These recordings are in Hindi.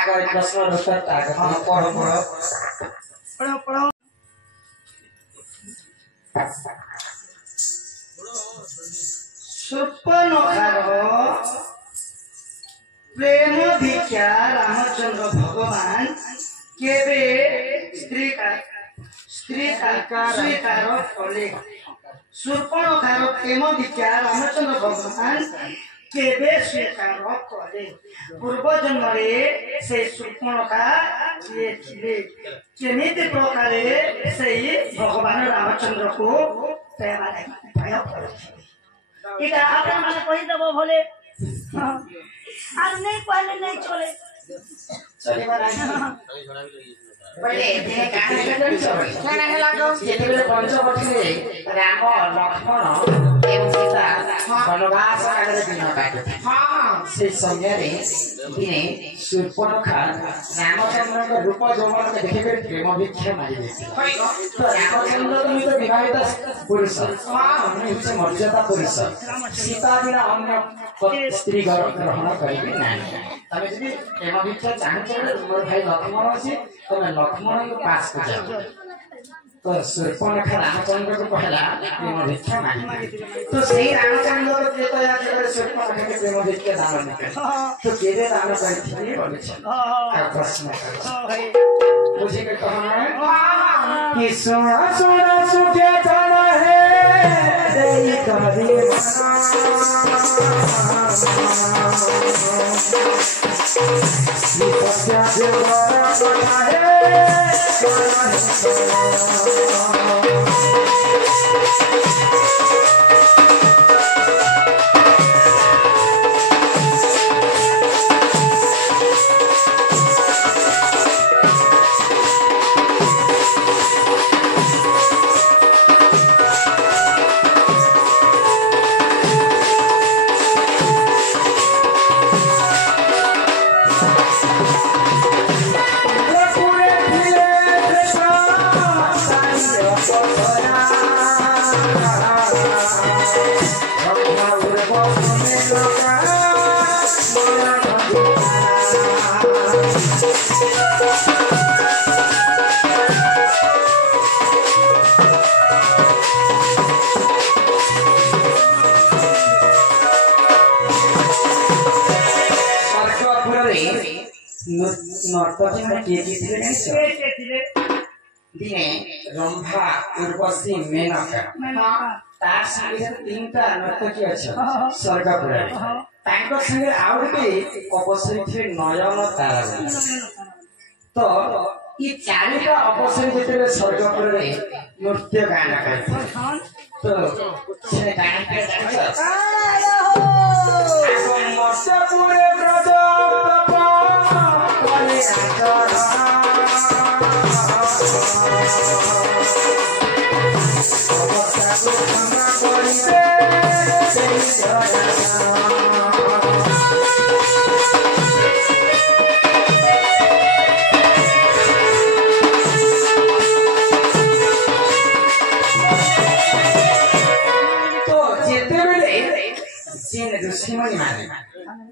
आगे प्रश्न उत्तर तार पढ़ो पढ़ो पढ़ो सुपर्णखार प्रेम भिक्षा रामचंद्र भगवान केबे स्त्री स्वीकार कले सुपर्णखार प्रेम भिक्षा रामचंद्र भगवान केबे स्वीकार कले पूर्व जन्म से सुपर्णखा किए थिले केमिति प्रकार से भगवान रामचंद्र को प्रेम इटा आपन माने कहि देबो भले আর নেই কইলে নেই চলে चले पहले दिने काहे चले केना हेला गो जेतेबेले पंचवटी राम लक्ष्मण एवं सीता वनवास काटले दिन काटे हां से समय रे दिने सुपर्णखा रामचंद्र का रूप जौवन के देखे कर प्रेम भिक्षा मारी देसी तो रामचंद्र तो विवाहित पुरुष हां उन्हें मर्यादा पुरुष सीता बिना अन्य स्त्री ग्रहण करेंगे नहीं तमे जदि प्रेम भिक्षा चाहते मोर भाई लक्ष्मण अछि तमे लक्ष्मण को पास को जाओ तो सुपर्णखा रामचंद्र को पहला प्रेम भिक्षा मांगी तो सही रामचंद्र को देता या फिर सुपर्णखा के प्रेम भिक्षा दान नहीं तो केरे दान करथि बोले छ आ प्रश्न कर मुझे के कहना कि सोना सोना सुखे जाना है देई कभी सत्या से बड़ा है दिने रंभा उर्वशी मेनका तार संगे तीनटा नर्तकी अछि स्वर्गपुर तांको संगे आउटे अवसरी थे नयन तारा तो ई चारिटा अवसरी जेते स्वर्गपुर रे नृत्य गान करथे तो से गान के मर्त्यपुर ब्रज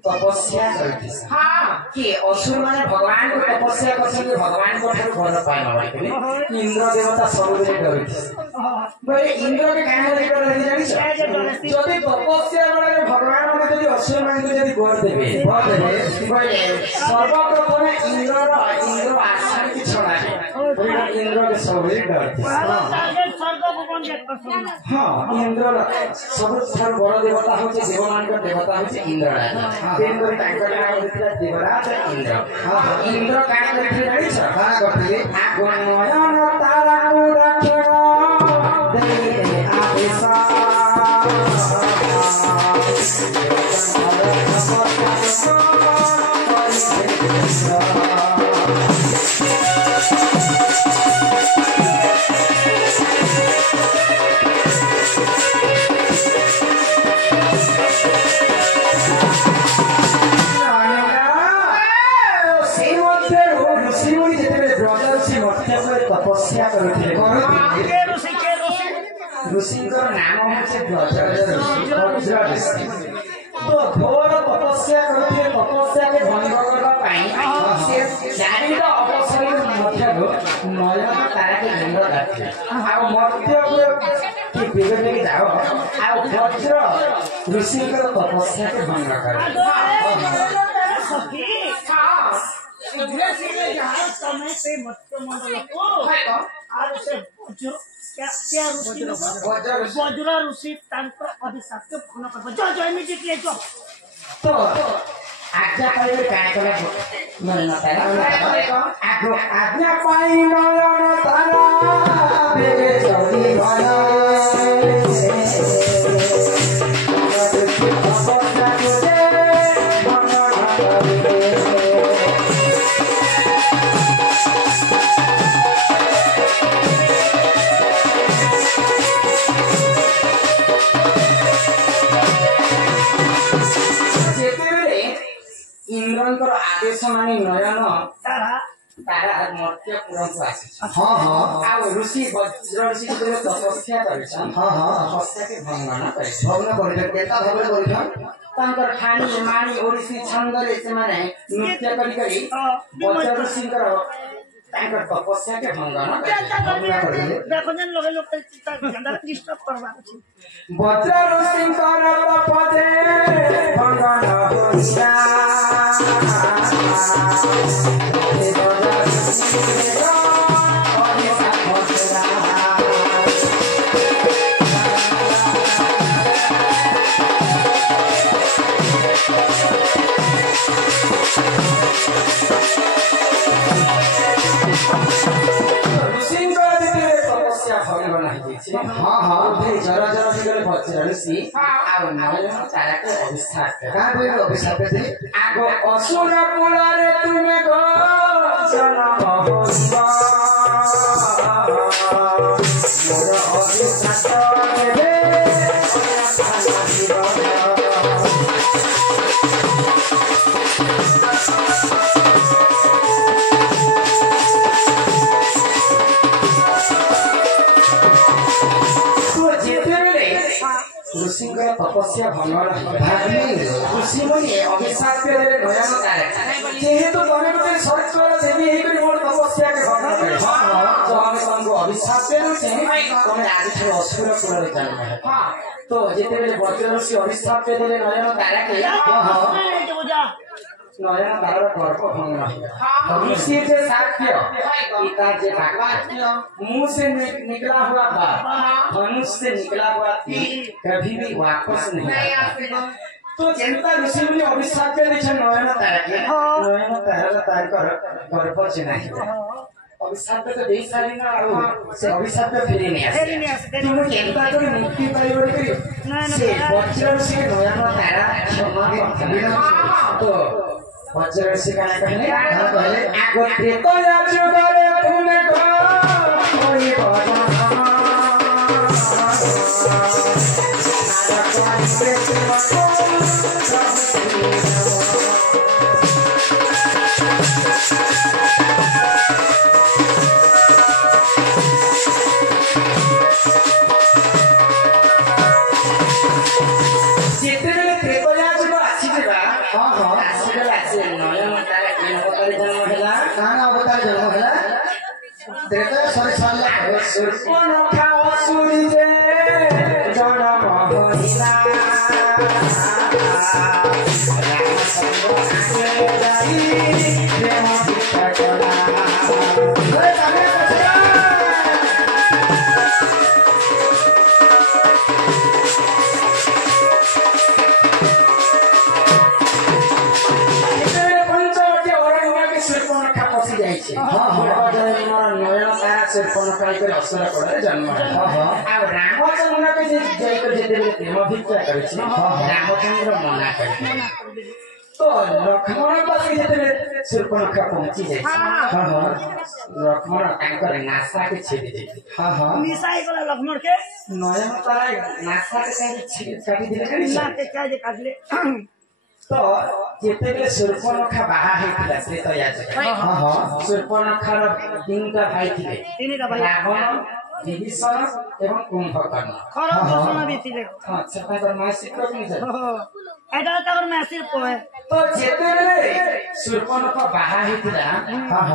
तपस्या कि असुर माने भगवान को तपस्या करछन भगवान को ठाकुर भल पाए न इंद्र देवता सबरे डरथि बोले इंद्र के काहे ले डरथि जानि छ जदि तपस्या करे भगवान माने जदि असुर माने को जदि वर देबे बोले सर्वप्रथम इंद्र आसन की छड़ा है बोले इंद्र के सबरे डरथि स्वर्ग भवन जे हां इंद्र सबसे बड़ देवता होचे देवमान का देवता होचे इंद्र इंद्र तांकर नाम होता देवराज इंद्र इंद्र कान करथे जानि छ का करथे आगमन तारा उड़ाखण दे आदेशा तपस्या करथे ऋषिंकर नाम है वज्र ऋषि तो घोर तपस्या करथे तपस्या के भंग करबा पाई से ଆଉ ମର୍ତ୍ତ୍ୟକୁ କି ବିବେକକୁ ଯାଅ ଆଉ ବଜ୍ର ଋଷିଙ୍କର ତପସ୍ୟାକୁ ଭଙ୍ଗ କର सखी शीघ्र शीघ्र जाओ समय से मत्स्य मंडल को और से क्या वज्र ऋषि तंत्र अभिशाप के भंग कर जो जो इमीडिएटली जो तो आज्ञा पाइबे काय कला मन तारा आज्ञा पाइ मन तारा बेगे चली भला इंद्रंकर आदेश मानी नयन तारा मर्त्यपुर को आसी हां हां आ ऋषि वज्र ऋषि जो तपस्या करिछन हां हां तपस्या के भंगन करे केता भाबे करिछन तांकर ठाणी माणी ओडिसी छंदरे से माने नृत्य करी करी वज्र ऋषिकर तांकर तपस्या के भंगन करे देखो जन लोग लोग गंदा डिस्टर्ब करबा छै वज्र ऋषिकर तपदे भंगन होइसा हाँ हाँ जरा जरा बिगड़े बच्चे ऋषि आउ नयन तारा के अभिशाप का बोल अभिशाप दे आगो असुर कुलारे तुमे गो जन्म होइबा मोर अभिशाप देबे ऋषिଙ୍କର ତପସ୍ୟା ଭଙ୍ଗ ଋଷି ମୁନି ଅଭିଶାପ ଦେଲେ ନୟନ ତାରା ଯେହେତୁ ତମେ ଗୋଟେ ସତ୍ୟର ଦେବୀ ହେଇକରି ମୋର ତପସ୍ୟାକେ ଭଙ୍ଗ କରେ ତ ଆମେ ତମକୁ ଅଭିଶାପ ଦେଉଛେ ତମେ ଆଜିଠାରୁ ଅସୁର କୁଳରେ ଜନ୍ମ ହେବ ତ ଯେତେବେଳେ ବଜ୍ର ଋଷି ଅଭିଶାପ ଦେଲେ ନୟନ ତାରାକେ नयन तारा गर्भ भंग ऋषि से साक्ष्य पिता जे वाक्य मुंह से निकला हुआ बात धनुष से निकला हुआ तीर कभी भी वापस नहीं आता तो जनता ऋषि मुनि अभिशाप दे नयन तारा के नयन तारा तार गर्भ से नहीं अभिशाप तो दे सारी ना से अभिशाप फेरी नहीं आसे तुम जनता तो मुक्ति पाइबो कि से वज्र ऋषि के नयन तारा क्षमा तो वज्र ऋषि का कहले आगो त्रेतो याचु करे तुमे को कोई भजन जन्म रामचंद्र के प्रेम भिक्षा रामचंद्र मना कर तो लक्ष्मण पास शूर्पणखा पहुंची जाए लक्ष्मण नासा के छेदी दे लक्ष्मण के नयन तारा नासा के काटी दिले तो जेतेबे शूर्पणखा बाहा हेतिला त्रेतया जगह शूर्पणखार तीनटा भाई थिले रावण ବିଭୀଷଣ ଏବଂ କୁମ୍ଭକର୍ଣ୍ଣ ଖରା ଦୂଷଣ ବି ଥିଲେ ହଁ ସେମାନଙ୍କର ମା ଶ୍ରୀକୃଷ୍ଣ ଏଇଟା ତାଙ୍କର ମେସିର ପୋଏ ତ ଯେତେବେଳେ ଶୂର୍ପଣଖ ବାହା ହେଇଥିଲା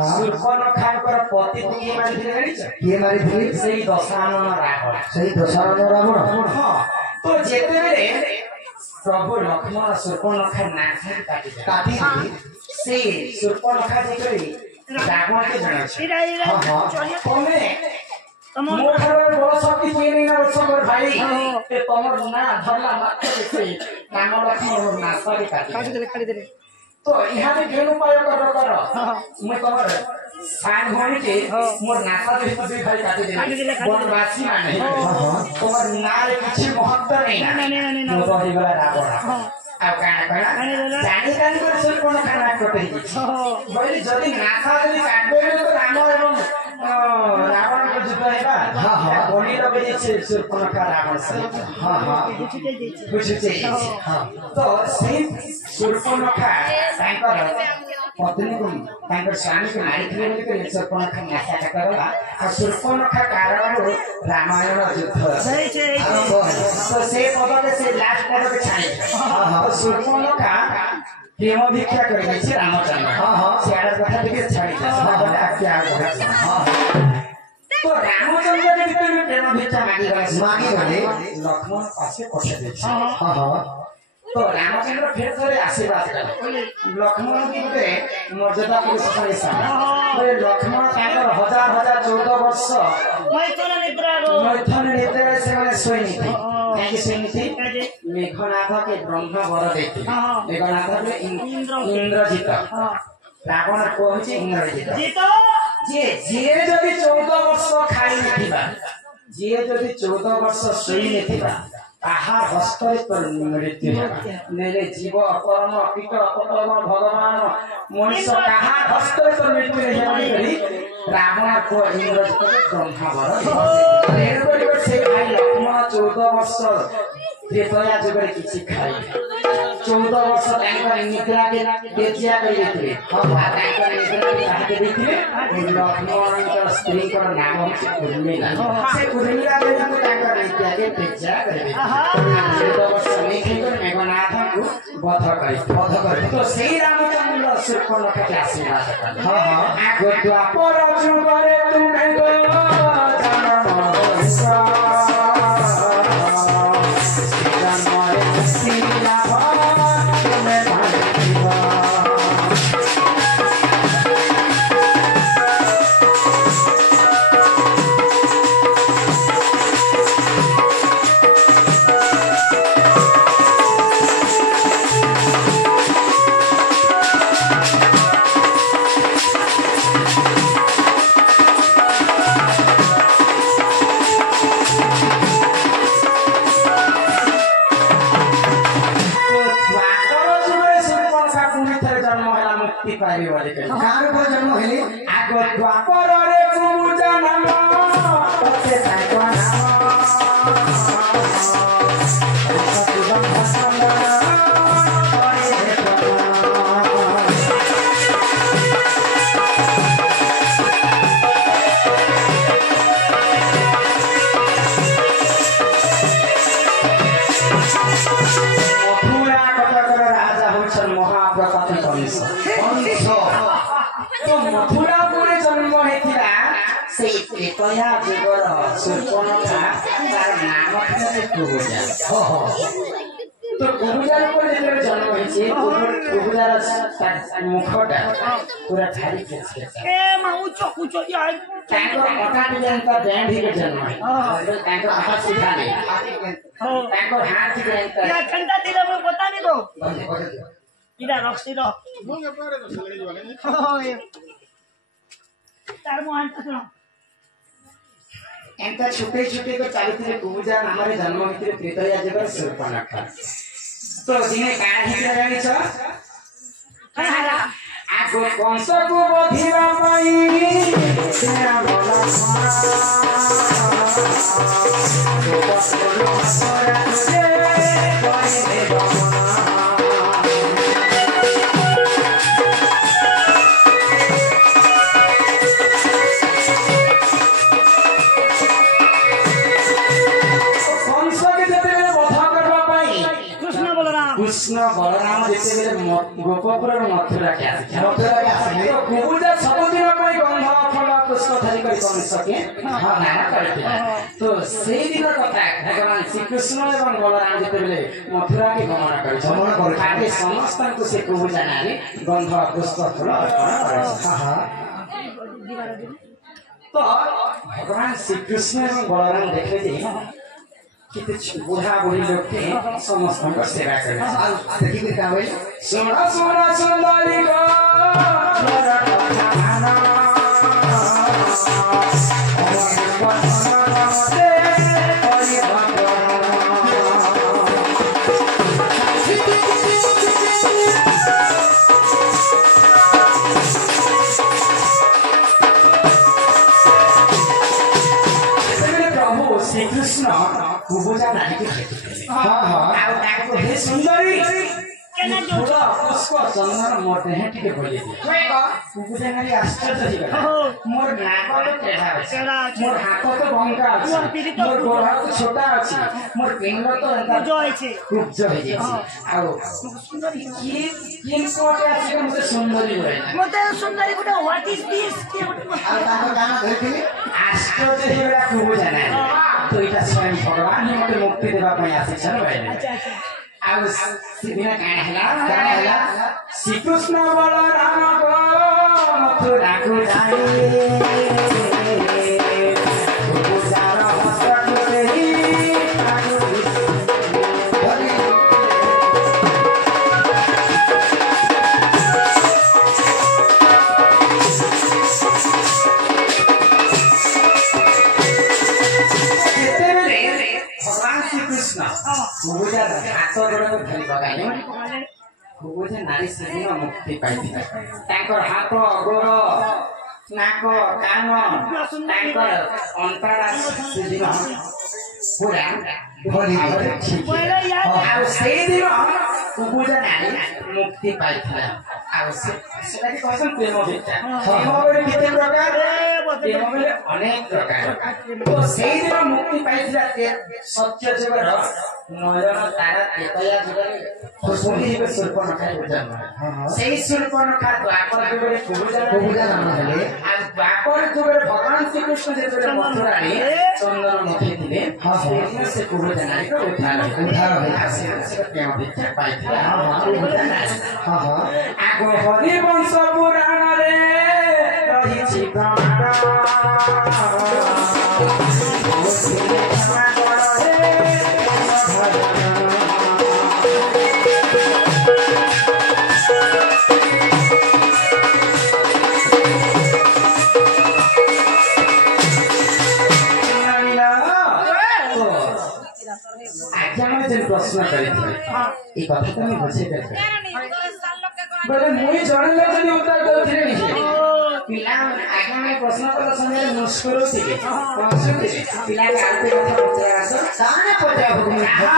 ଶୂର୍ପଣଖାଙ୍କର ପତିକୁ କିଏ ମାରିଥିଲେ ଜାଣିଛ କିଏ ମାରିଥିଲେ ସେଇ ଦଶାନନ ରାବଣ ସେଇ ଦଶାନନ ରାବଣ ହଁ ତ ଯେତେବେଳେ ପ୍ରଭୁ ଲକ୍ଷ୍ମଣ ଶୂର୍ପଣଖା ନାକ କାଟି ସେ ଶୂର୍ପଣଖା ଯେପରି ରାବଣকে ଜଣାଉଛି ତମେ ମୋ ଠାରୁ ବଡ ଶକ୍ତି କିଏ ନେଇ ନା ତମର ଭାଇ ତମର ନା ଧରଲା ମାତ୍ର ସେ ନାମ ଲକ୍ଷ୍ମଣ ନାଶରେ କାଟିଦେଲେ ତ ଇହାରେ କେଉଁ ଉପାୟ କର ମୁଁ ତମର ସାନ ଭଉଣୀকে ମୋର ନାଶା ଦୁଇ ଭାଇ କାଟିଦେଲେ ବନବାସୀ ମାନେ ତମର ନାଁରେ କିଛି ମହତ୍ଵ ନାହିଁ ମୁଁ ରହିଗଲା ରାବଣ ଆଉ କାଣା ଜାଣି ଜାଣି କରି ଶୂର୍ପଣ ଖାନା କଟେଇ କହିଲି ଯଦି ନାଶା ଯଦି କାଟିବେ ତ ରାମ ଏବଂ ରାବଣଙ୍କ ଯୁଦ୍ଧ ହେବା ବଣିର ବି ଶୂର୍ପଣଖା ରାବଣ ସହିତ ବୁଝୁଛି ତ ସେଇ ଶୂର୍ପଣଖା ତାଙ୍କର ପତ୍ନୀକୁ ତାଙ୍କର ସ୍ୱାମୀକୁ ମାରିଥିଲେ ବୋଲି ଶୂର୍ପଣଖା ନାଶାଟା କରଲା ଆଉ ଶୂର୍ପଣଖା କାରଣରୁ ରାମାୟଣ ଯୁଦ୍ଧ ତ ସେ ପଦରେ ସେ ଲାଷ୍ଟ ପଦରେ ଛାଡ଼ିଲେ ଶୂର୍ପଣଖା ପ୍ରେମ ଭିକ୍ଷା କରିଦେଇଛି ରାମଚନ୍ଦ୍ର ସିଆଡେ କଥା ଟିକେ ଛାଡ଼ିଲେ तो रामचंद्र ने भी प्रेम भिक्षा मांगी लक्ष्मण पास पठा दे तो रामचंद्र फिर थोड़े आशीर्वाद कले लक्ष्मण की गोटे मर्यादा पुरुष बोले लक्ष्मण ताकर हजार हजार 14 वर्ष मैथुन निद्रा से मैंने सोई मेघनाथ के ब्रह्म वर देते मेघनाथ के इंद्रजित रावण कहूँ इंद्रजित जे जदि 14 वर्ष खाई नथिबा जे जदि 14 वर्ष सोई नथिबा ताहा हस्तरे पर मृत्यु नेले जीव अपरम कीट अपतम भगवान मनुष्य ताहा हस्तरे पर मृत्यु नहीं करी रावण को इंद्रजित ब्रह्मावर एरबडी से भाई लक्ष्मण 14 वर्ष त्रेतया जुगरे किछि खाई 14 वर्ष तांकर निद्रा के बेचिया कर देथिले तांकर निद्रा के हाथे देथिले लक्ष्मणଙ୍କ ସ୍ତ୍ରୀଙ୍କ ନାମ ହେଉଛି ଉର୍ମିଳା ସେ ଉର୍ମିଳା ଦେବୀଙ୍କୁ ତାଙ୍କର ନିଦ୍ରା के बेचिया कर देथिले 14 ବର୍ଷ ନେଇକି मेघनाथଙ୍କୁ ବଧ କରି ତ ସେଇ ରାମଚନ୍ଦ୍ର ଶୂର୍ପଣଖା ଆଶୀର୍ବାଦ କଲେ ଆଗ ଦ୍ୱାପର ଯୁଗରେ ତୁମେ ଜନ୍ମ तो कुबुजार को जेतरे जन्म होइछे कुबुजार मुखटा पूरा थारी खेছে ए माऊ चकुचो यार तांको अटा डिजाइन का बैंड ही के जन्म है तांको हाथ सीधा नहीं तांको हाथ डिजाइन का या ठंडा दिला में पता नहीं तो इधर रखसी रो तार मोहन सुनो एंता छुटे छुटे को चारित्रे कुबुजा नामरे जन्म होइतिरे त्रेतया जगर शूर्पणखा तो दिने काना हितरा जानि छ आगो कंस को बधिवा पई तेरा बोला मथुरा के आसी मथुरा के आसी तो कुबुजा सब दिन ପାଇଁ ଗନ୍ଧ ଫଳ ପୁଷ୍ପ ଧରି କରି କଂସକେ ନାନା କରିଥିଲା तो ସେଇ ଦିନ କଥା ଭଗବାନ ଶ୍ରୀକୃଷ୍ଣ ଏବଂ ବଳରାମ ଯେତେବେଳେ ମଥୁରା କେ ଗମନ କରିଛନ୍ତି ଆଗେ ସମସ୍ତଙ୍କୁ ସେ କୁବୁଜା ନାଁରେ ଗନ୍ଧ ପୁଷ୍ପ ଫଳ ଅର୍ପଣ କରାଯାଇଛି तो भगवान श्रीकृष्ण एवं बलराम देखे जे कितने बुढ़ा बुढ़ी लोग के समस्त सेवा करे सुना सुना सुंदरी को श्रीकृष्ण कुबुजा नानी के सुंदरी पुष्प चंदन मोटे हैं ठीक बोली कुबुजा नानी आश्चर्य जी मोर नाक तो टेढ़ा अछि मोर हाथ तो बंका अछि मोर गोड़ तो छोटा अछि मोर पिंड तो एंता जो अछि कुबज हो जे आ सुंदरी किन कोटे अछि मुझे सुंदरी होय मते सुंदरी गुटे व्हाट इज दिस के आ ताको गाना धरथिले आश्चर्य जी बेला कुबुजा नानी तो इटा स्वयं भगवान ही मते मुक्ति देबा पई आसी छन भाई आ सिदिना काहेला श्रीकृष्ण बलराम को मथुरा को जाई कुबुजार हस्त सेही कुबुजा हाथ गोड़ को धरी पकाई कुबुजा नारी सेदिन मुक्ति पाइथिला तांकर हाथ गोड़ नाक कान तांकर अंतरा सेदिन पूरा भली भली आ सेदिन कुबुजा नारी मुक्ति पाइथिला आ सेटा कि कहसन प्रेम भिक्षा प्रेम बेले केते प्रकार प्रेम बेले अनेक प्रकार तो सेदिन मुक्ति पाइथिला सत्य जगर नयन तारा एकया जगर खुशबुली के सुर्पनखा जन्म सेही सुर्पनखा द्वापर जुगरे कुबुजा नाम हेले आ द्वापर जुगरे भगवान श्रीकृष्ण जेतरे मथुरा रे चंदन मुखी दिले सेदिन से कुबुजा नारी को उद्धार होला से प्रेम भिक्षा पाइथिला कुबुजा नारी आगो हरि वंश पुराण रे रहिछि प्रमाण प्रश्न करे कथा तो मैं बुझे बोले मुई जण लोग जदी उत्तर दउथिले नहीं पिला आगे में प्रश्न कला समय मुस्कुराउथिले पिला के आते कथा पचरा ताने पचरा